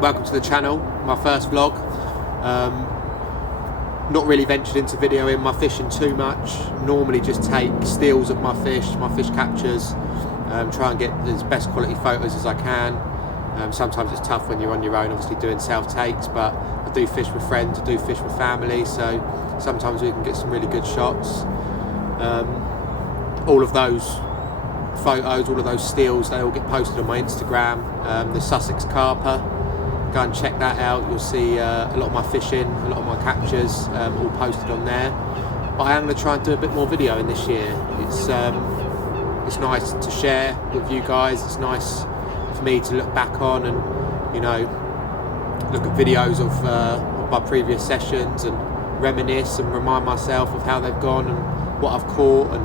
Welcome to the channel, my first vlog. Not really ventured into videoing my fishing too much. Normally just take stills of my fish captures, try and get as best quality photos as I can. Sometimes it's tough when you're on your own, obviously doing self-takes, but I do fish with friends, I do fish with family, so sometimes we can get some really good shots. All of those photos, all of those stills, they all get posted on my Instagram, the Sussex Carper. Go and check that out. You'll see a lot of my fishing, a lot of my captures, all posted on there. But I am going to try and do a bit more videoing this year. It's nice to share with you guys. It's nice for me to look back on and, you know, look at videos of my previous sessions and reminisce and remind myself of how they've gone and what I've caught. And,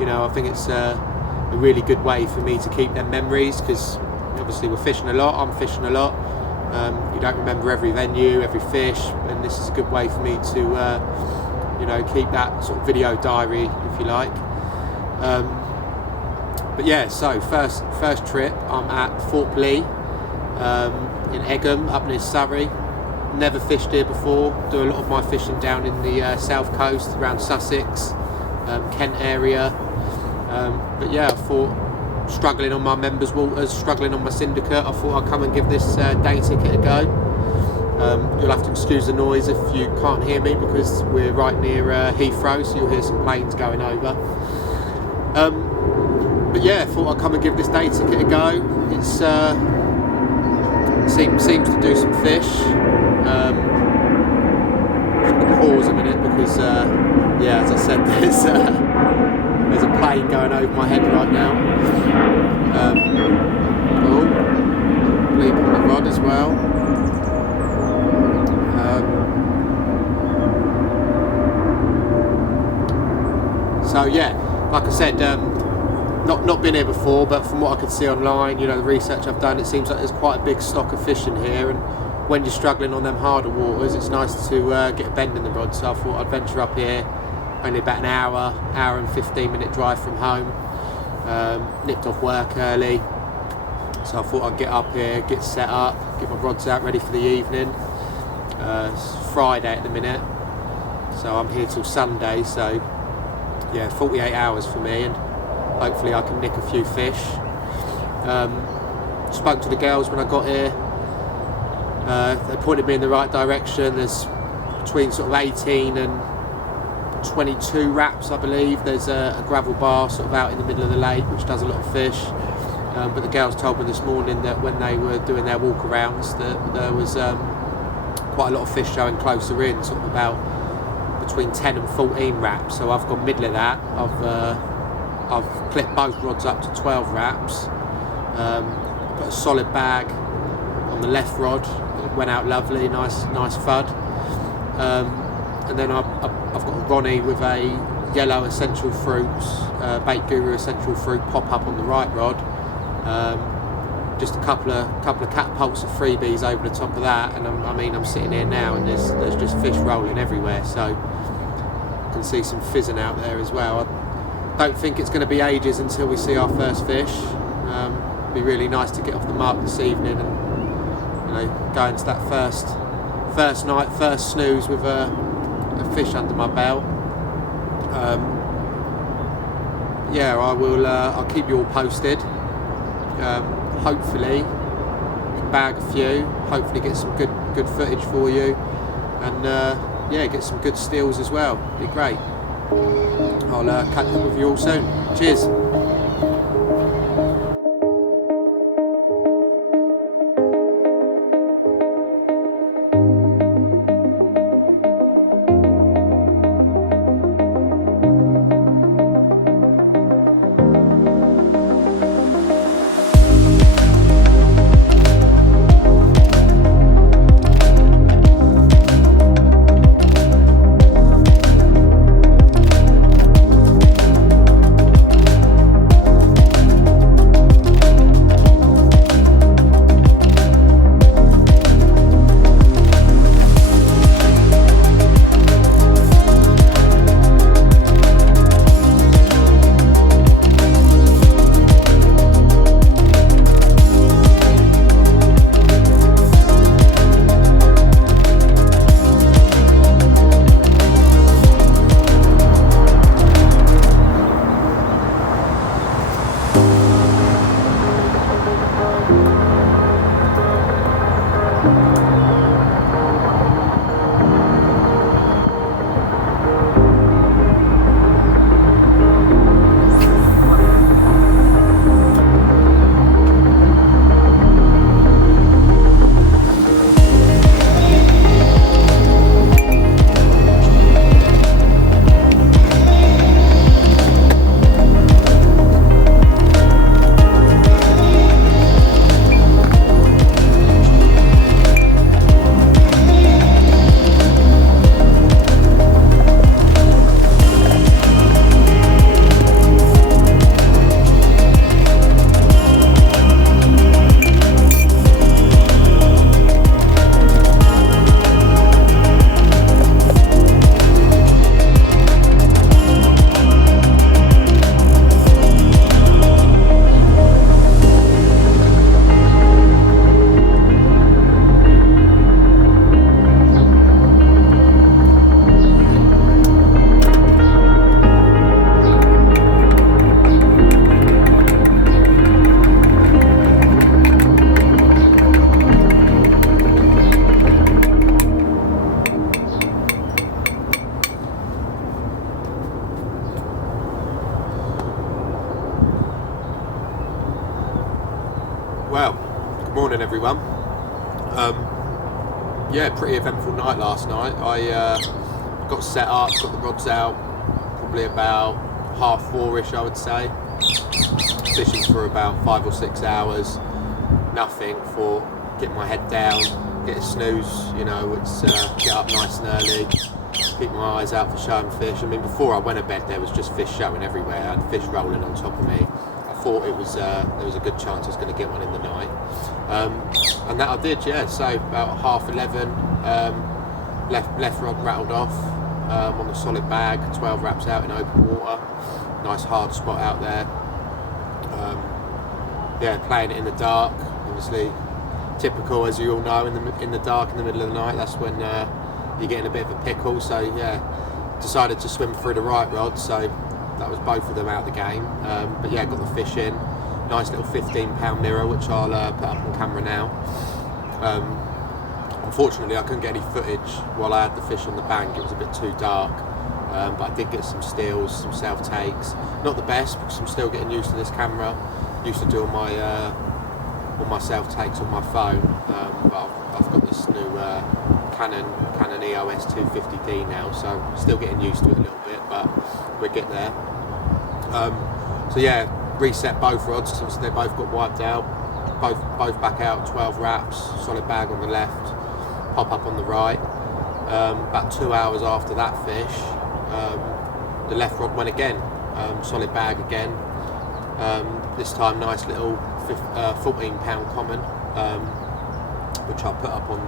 you know, I think it's a really good way for me to keep them memories, because obviously we're fishing a lot, I'm fishing a lot. You don't remember every venue, every fish, and this is a good way for me to, you know, keep that sort of video diary, if you like. But yeah, so first trip, I'm at Thorpe Lea in Egham, up near Surrey. Never fished here before. Do a lot of my fishing down in the south coast, around Sussex, Kent area. But yeah, I thought, struggling on my members' waters, struggling on my syndicate, I thought I'd come and give this day ticket a go. You'll have to excuse the noise if you can't hear me, because we're right near Heathrow, so you'll hear some planes going over. But yeah, I thought I'd come and give this day ticket a go. It's seems to do some fish. Just gonna pause a minute because yeah, as I said, there's a plane going over my head right now. Oh, bleep on the rod as well. So yeah, like I said, not been here before, but from what I could see online, you know, the research I've done, it seems like there's quite a big stock of fishing here, and when you're struggling on them harder waters, it's nice to get a bend in the rod. So I thought I'd venture up here. Only about an hour and 15-minute drive from home. Nipped off work early, so I thought I'd get up here, get set up, get my rods out ready for the evening. It's Friday at the minute, so I'm here till Sunday, so yeah, 48 hours for me, and hopefully I can nick a few fish. Spoke to the girls when I got here. They pointed me in the right direction. There's between sort of 18 and 22 wraps, I believe. There's a gravel bar sort of out in the middle of the lake which does a lot of fish, but the girls told me this morning that when they were doing their walk arounds that there was quite a lot of fish showing closer in, sort of about between 10 and 14 wraps. So I've gone middle of that. I've clipped both rods up to 12 wraps. Put a solid bag on the left rod. It went out lovely, nice FUD. And then I've got a Ronnie with a yellow essential fruits, Bait Guru essential fruit pop up on the right rod. Just a couple of catapults of freebies over the top of that, and I'm sitting here now, and there's just fish rolling everywhere. So I can see some fizzing out there as well. I don't think it's going to be ages until we see our first fish. It'd be really nice to get off the mark this evening and, you know, go into that first night, first snooze with a fish under my belt. Yeah, I will. I'll keep you all posted. Hopefully, bag a few. Hopefully, get some good footage for you, and yeah, get some good steals as well. Be great. I'll catch up with you all soon. Cheers. Well, good morning everyone. Yeah, pretty eventful night last night. I got set up, got the rods out, probably about 4:30ish I would say. Fishing for about 5 or 6 hours, nothing for getting my head down, get a snooze, you know, it's get up nice and early, keep my eyes out for showing fish. I mean, before I went to bed there was just fish showing everywhere, I had fish rolling on top of me. I thought it was there was a good chance I was going to get one in the night, and that I did. Yeah, so about 11:30, left rod rattled off on the solid bag, 12 wraps out in open water, nice hard spot out there. Yeah, playing it in the dark, obviously typical, as you all know, in the dark in the middle of the night, that's when you're getting a bit of a pickle. So yeah, decided to swim through the right rod, so that was both of them out of the game. But yeah, got the fish in, nice little 15-pound mirror, which I'll put up on camera now. Unfortunately I couldn't get any footage while I had the fish on the bank, it was a bit too dark, but I did get some stills, some self-takes. Not the best because I'm still getting used to this camera, used to do all my self-takes on my phone, but I've got this new Canon EOS 250D now, so I'm still getting used to it a little bit, but we'll get there. So yeah, reset both rods, because they both got wiped out, both back out, 12 wraps, solid bag on the left, pop up on the right. About 2 hours after that fish, the left rod went again, solid bag again. This time nice little 14-pound common, which I'll put up on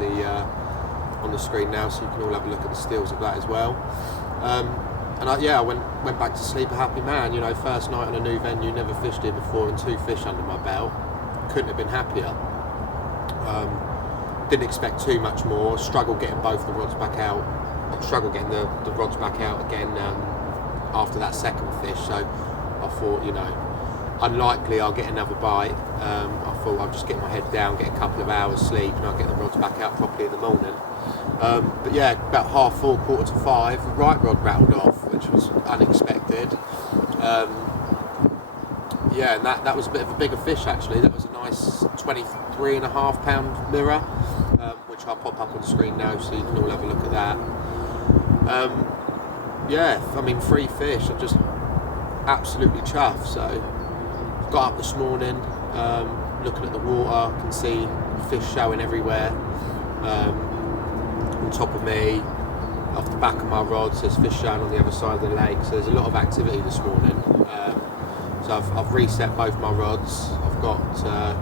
the screen now, so you can all have a look at the stills of that as well. And I went back to sleep a happy man. You know, first night on a new venue, never fished here before, and 2 fish under my belt. Couldn't have been happier. Didn't expect too much more. Struggled getting both the rods back out. Struggled getting the rods back out again after that second fish. So I thought, you know, unlikely I'll get another bite. I thought I'll just get my head down, get a couple of hours sleep, and I'll get the rods back out properly in the morning. But yeah, about 4:30, 4:45, the right rod rattled off, which was unexpected. Yeah, and that was a bit of a bigger fish actually. That was a nice 23.5-pound mirror, which I'll pop up on the screen now so you can all have a look at that. Yeah, I mean, 3 fish, I'm just absolutely chuffed. So got up this morning, looking at the water, can see fish showing everywhere. On top of me, off the back of my rods, there's fish showing on the other side of the lake, so there's a lot of activity this morning. So I've reset both my rods. I've got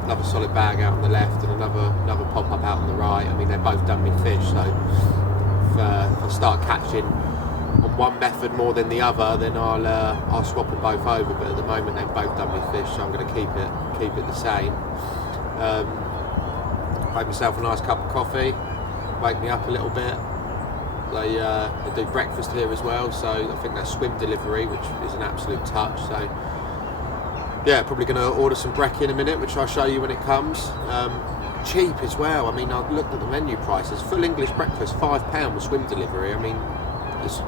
another solid bag out on the left and another pop-up out on the right. I mean, they've both done me fish, so if I start catching on one method more than the other, then I'll swap them both over, but at the moment they've both done me fish, so I'm going to keep it the same. Make myself a nice cup of coffee, wake me up a little bit. They do breakfast here as well, so I think that's swim delivery, which is an absolute touch. So yeah, probably going to order some brekkie in a minute, which I'll show you when it comes. cheap as well. I mean, I looked at the menu prices. Full English breakfast, £5 with swim delivery. I mean,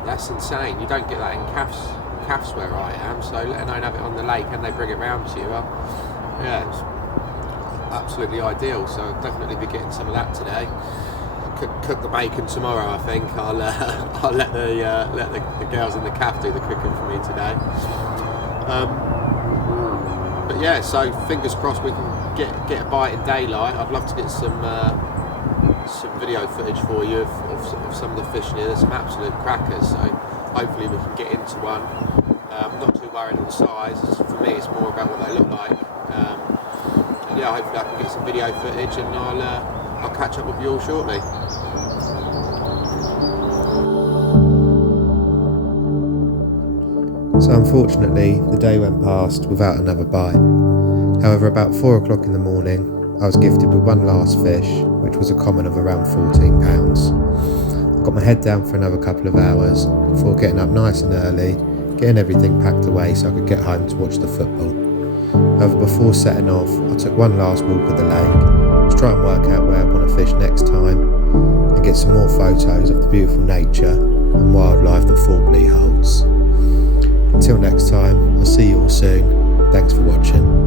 that's insane. You don't get that in Calf's where I am, so let alone have it on the lake and they bring it round to you. Yeah, it's absolutely ideal. So I'll definitely be getting some of that today. Cook the bacon tomorrow. I think I'll let the girls in the calf do the cooking for me today. But yeah, so fingers crossed we can get a bite in daylight. I'd love to get some video footage for you of some of the fishing here. There's some absolute crackers, so hopefully we can get into one. I'm not too worried on the size. For me, it's more about what they look like. And yeah, hopefully I can get some video footage, and I'll catch up with you all shortly. So unfortunately, the day went past without another bite. However, about 4 o'clock in the morning, I was gifted with one last fish, which was a common of around £14. I got my head down for another couple of hours before getting up nice and early, getting everything packed away so I could get home to watch the football. However, before setting off, I took one last walk at the lake to try and work out where I want to fish next time and get some more photos of the beautiful nature and wildlife that Thorpe Lea holds. Until next time, I'll see you all soon. Thanks for watching.